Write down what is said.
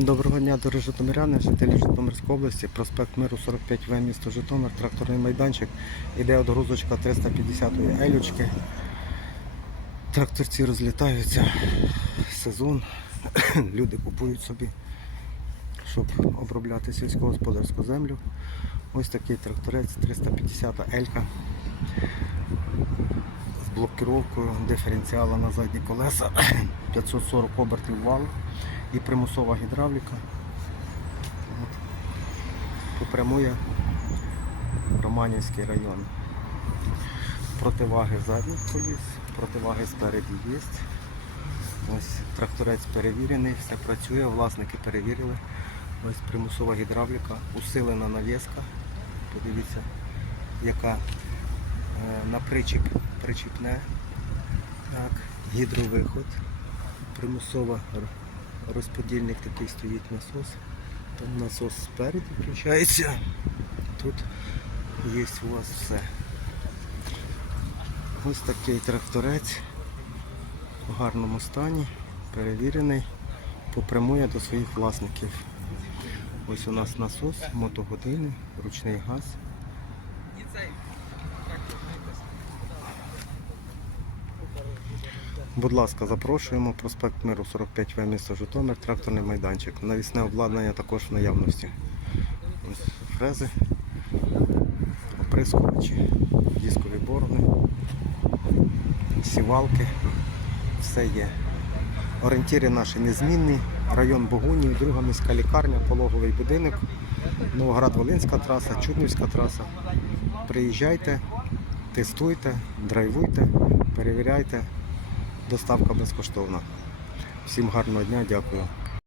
Доброго дня, дорогі житомиряни, жителі Житомирської області, проспект Миру 45В, місто Житомир, тракторний майданчик. Іде отгрузочка 350-ї елючки. Тракторці розлітаються. Сезон. Люди купують собі, щоб обробляти сільськогосподарську землю. Ось такий тракторець 350 Елька блокировкою диференціала на задні колеса, 540 обертів вал і примусова гідравліка. Попрямує Романівський район. Противаги задніх коліс, противаги спереді є. Ось тракторець перевірений, все працює, власники перевірили. Ось примусова гідравліка, усилена навіска. Подивіться, яка на причіп причіпне. Так, гідровиход. Примусова р- розподільник такий стоїть насос. Там насос спереді включається. Тут є у вас все. Ось такий тракторець в гарному стані, перевірений, попрямує до своїх власників. Ось у нас насос, мотогодини, ручний газ. Будь ласка, запрошуємо. Проспект Миру 45В місто Житомир, тракторний майданчик. Навісне обладнання також в наявності. Ось фрези, оприскувачі, дискові борони, сівалки. Все є. Орієнтири наші незмінні. Район Богунів, друга міська лікарня, пологовий будинок, Новоград-Волинська траса, Чуднівська траса. Приїжджайте, тестуйте, драйвуйте, перевіряйте. Доставка безкоштовна. Всім гарного дня, дякую.